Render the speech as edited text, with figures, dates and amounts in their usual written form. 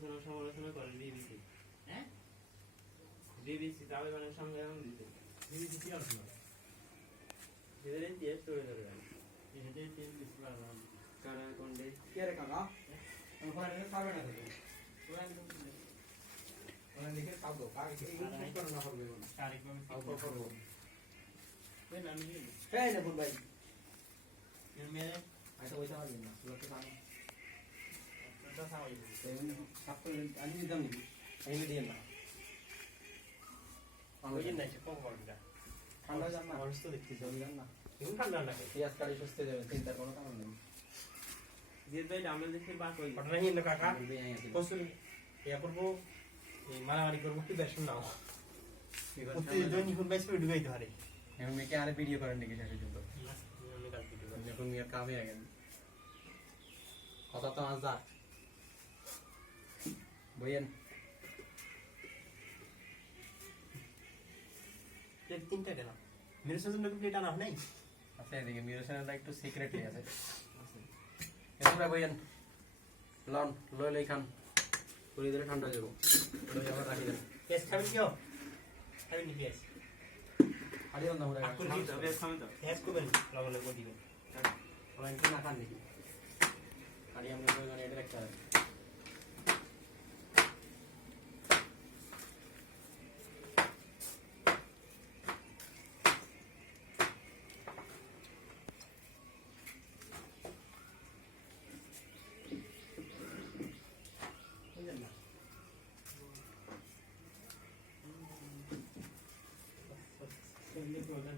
আলোচনা সমালোচনা করে বিবিসি। হ্যাঁ, বিবিসি তালেবানের সঙ্গে এখন দিতে বিবিসি কি আলোচনা এদের ইতিহাস তুলে ধরবেন। এদের ইতিহাস কারা কোনডে কে রে কাকা ওখানে খাবে না তো ওখানে দেখে খাবো কাকে কি করতে না করবে না তারিখভাবে খাবো করব এই নাম কি এই না বল ভাই এর মেয়ে আইতো ওইটা পারি না লোকে খাবে এটা সামাই এই সাপ্ত আমি দিতাম নি এই দিয়ে না ওই দিন নাকি কম করটা ঠান্ডা জান না অবস্থা দেখতে জল জান না এখন ঠান্ডা লাগে পেঁয়াজ কাটি সস্তে যাবে চিন্তার কোনো কারণ নেই যে ভাই আমরা দেখি বাক হই ঘটনা কি না কাকা বলবে আই আছে কসুল ইয়া করবো এই মারামারি করবো কি বেশ নাও প্রতি দৈনিক কোন বেশ ভিডিও গাইতে পারে এখন মেকে আরে ভিডিও করেন নাকি শেষ পর্যন্ত আমি কাজ ভিডিও করি এখন মিয়ার কামে আগে কথা তো আজ যা বইয়েন প্লেট তিনটা কেন মেরে জন্য প্লেট আনা নাই আচ্ছা এদিকে মিরর চ্যানেলটা একটু সিক্রেটলি আছে এরপরে বইয়েন লন লই লই খান পুরি ধরে ঠান্ডা যাব লই আবার রাখি দেন পেঁয়াজ খাবেন কেউ খাবেন নি পেঁয়াজ আদি রান্না করে আকুল কি তবে খামে তো পেঁয়াজ করবেন লবণ লবণ দিবেন ওই কি না খান নাকি আদি আমরা কই মানে এটা রাখতে হবে বুঝলেন না সেমনি প্রোগ্রাম